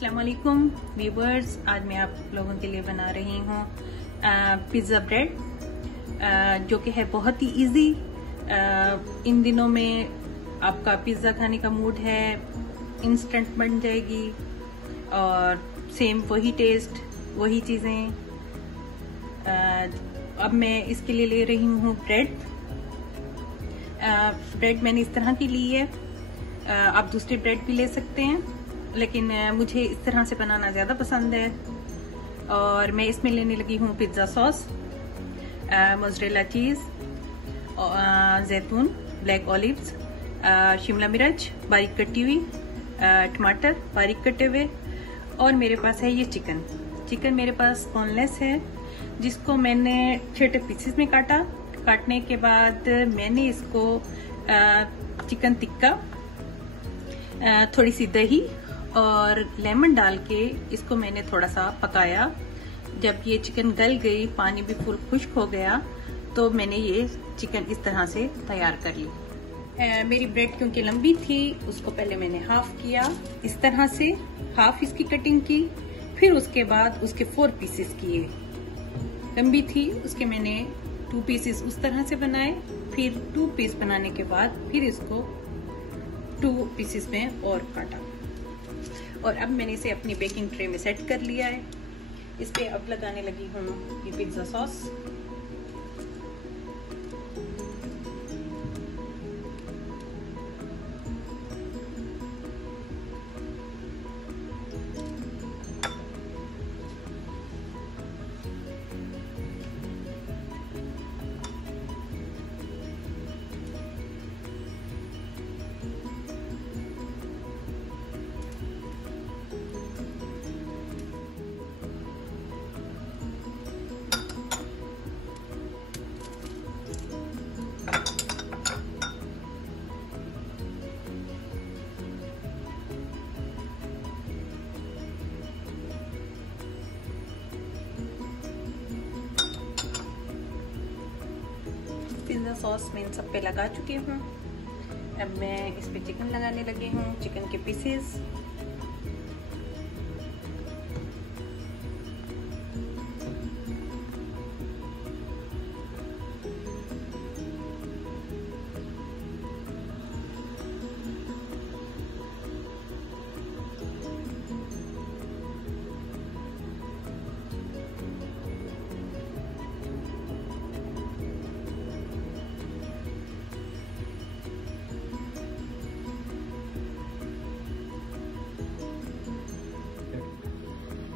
अस्सलाम वालेकुम व्यूवर्स, आज मैं आप लोगों के लिए बना रही हूँ पिज़्ज़ा ब्रेड, जो कि है बहुत ही इजी। इन दिनों में आपका पिज़्ज़ा खाने का मूड है, इंस्टेंट बन जाएगी और सेम वही टेस्ट वही चीज़ें। अब मैं इसके लिए ले रही हूँ ब्रेड। ब्रेड मैंने इस तरह की ली है, आप दूसरी ब्रेड भी ले सकते हैं, लेकिन मुझे इस तरह से बनाना ज़्यादा पसंद है। और मैं इसमें लेने लगी हूँ पिज़्ज़ा सॉस, मोज़रेला चीज़, जैतून, ब्लैक ऑलिव्स, शिमला मिर्च बारीक कटी हुई, टमाटर बारीक कटे हुए, और मेरे पास है ये चिकन मेरे पास बोनलेस है, जिसको मैंने छोटे पीसेस में काटने के बाद मैंने इसको चिकन टिक्का, थोड़ी सी दही और लेमन डाल के इसको मैंने थोड़ा सा पकाया। जब ये चिकन गल गई, पानी भी फुल खुश्क हो गया, तो मैंने ये चिकन इस तरह से तैयार कर ली। मेरी ब्रेड क्योंकि लंबी थी, उसको पहले मैंने हाफ किया, इस तरह से हाफ इसकी कटिंग की, फिर उसके बाद उसके 4 पीसेस किए। लंबी थी उसके मैंने 2 पीसेस उस तरह से बनाए, फिर 2 पीस बनाने के बाद फिर इसको 2 पीसेस में और काटा। और अब मैंने इसे अपनी बेकिंग ट्रे में सेट कर लिया है। इस पे अब लगाने लगी हूँ ये पिज़्ज़ा सॉस। पिज़्ज़ा सॉस मैं इन सब पे लगा चुकी हूँ। अब मैं इस पे चिकन लगाने लगी हूँ, चिकन के पीसेस।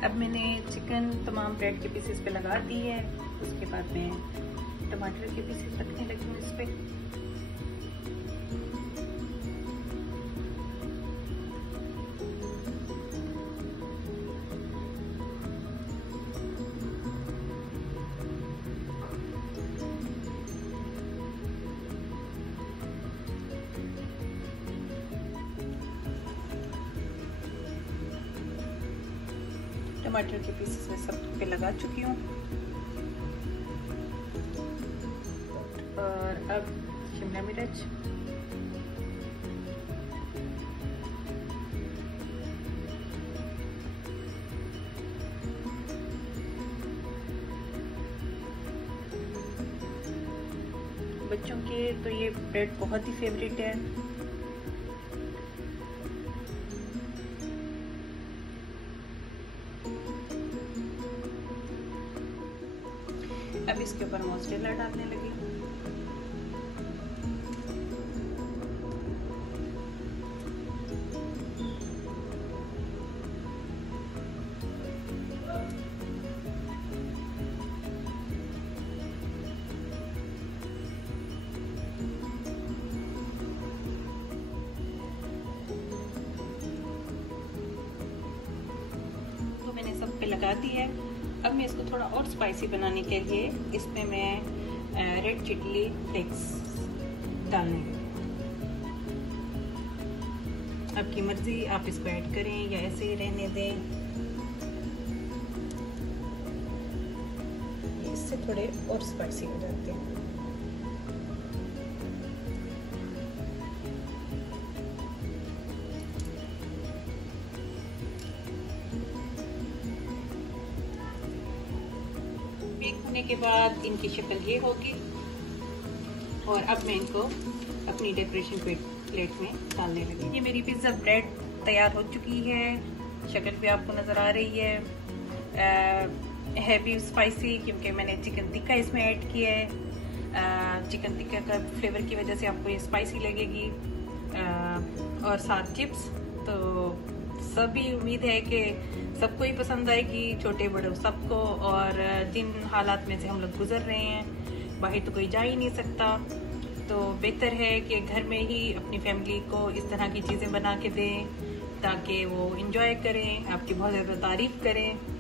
अब मैंने चिकन तमाम ब्रेड के पीसेस पे लगा दी है। उसके बाद मैं टमाटर के पीसेस रखने लगी हूँ इस पे। टमाटर के पीसेस में सब पे लगा चुकी हूँ। और अब शिमला मिर्च, बच्चों के तो ये ब्रेड बहुत ही फेवरेट है। अब इसके ऊपर मोज़रेला डालने लगी। तो मैंने सब पे लगा दी है। अब मैं इसको थोड़ा और स्पाइसी बनाने के लिए इसमें मैं रेड चिली फ्लेक्स डालने लगी। आपकी मर्जी, आप इसको ऐड करें या ऐसे ही रहने दें। इससे थोड़े और स्पाइसी हो जाते हैं। बाद इनकी शक्ल ये होगी और अब मैं इनको अपनी डेकोरेशन प्लेट में डालने लगी। ये मेरी पिज़्ज़ा ब्रेड तैयार हो चुकी है, शक्ल भी आपको नज़र आ रही है। है भी स्पाइसी क्योंकि मैंने चिकन टिक्का इसमें ऐड किया है। चिकन टिक्का का फ्लेवर की वजह से आपको ये स्पाइसी लगेगी और साथ चिप्स। तो सभी उम्मीद है कि सबको ही पसंद आएगी, छोटे बड़े सबको। और जिन हालात में से हम लोग गुजर रहे हैं, बाहर तो कोई जा ही नहीं सकता, तो बेहतर है कि घर में ही अपनी फैमिली को इस तरह की चीज़ें बना के दें ताकि वो इंजॉय करें, आपकी बहुत ज़्यादा तारीफ़ करें।